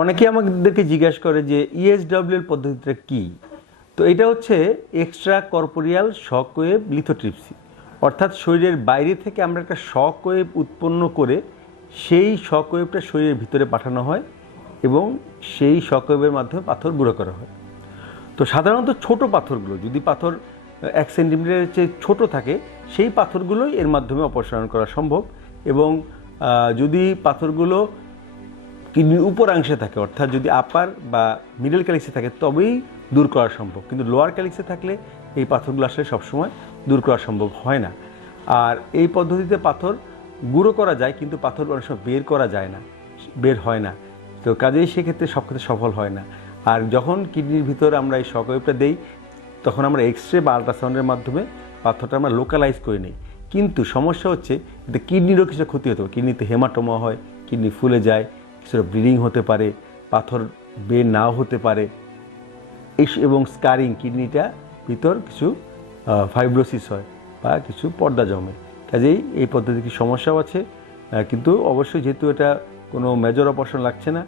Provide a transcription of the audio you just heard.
অনেকে আমাদেরকে জিজ্ঞাসা করে যে E ইএসডব্লিউ এর পদ্ধতিটা কি? তো এটা হচ্ছে extra corporeal shock wave lithotripsy অর্থাৎ শরীরের বাইরে থেকে আমরা একটা শক ওয়েভ উৎপন্ন করে সেই শক ওয়েভটা শরীরের ভিতরে পাঠানো হয় এবং সেই শক ওয়েভের মাধ্যমে পাথর গুঁড়ো করা হয়। তো সাধারণত ছোট পাথরগুলো, যদি পাথর এক সেন্টিমিটারের চেয়ে ছোট থাকে, সেই পাথরগুলোই এর মাধ্যমে অপসারণ করা সম্ভব এবং যদি পাথরগুলো কিডনির উপরাংশে থাকে, অর্থাৎ যদি আপার বা মিডল ক্যালিক্সে থাকে, তবেই দূর করা সম্ভব। কিন্তু লোয়ার ক্যালিক্সে থাকলে এই পাথরগুলো আসলে সবসময় দূর করা সম্ভব হয় না। আর এই পদ্ধতিতে পাথর গুঁড়ো করা যায়, কিন্তু পাথর অনেক সময় বের করা যায় না, বের হয় না। তো কাজেই সেক্ষেত্রে সব ক্ষেত্রে সফল হয় না। আর যখন কিডনির ভিতর আমরা এই শকওয়েভটা দেই, তখন আমরা এক্স রে বা আল্ট্রাসাউন্ডের মাধ্যমে পাথরটা আমরা লোকালাইজ করে নিই। কিন্তু সমস্যা হচ্ছে, এতে কিডনিরও কিছু ক্ষতি হতে পারে। কিডনিতে হেমাটোমা হয়, কিডনি ফুলে যায় কিছুটা ব্লিডিং হতে পারে, পাথর বে নাও হতে পারে এবং স্কারিং কিডনিটা ভিতর কিছু ফাইব্রোসিস হয় বা কিছু পর্দা জমে। কাজেই এই পদ্ধতি কি সমস্যাও আছে? কিন্তু অবশ্যই যেহেতু এটা কোনো মেজর অপারেশন লাগছে না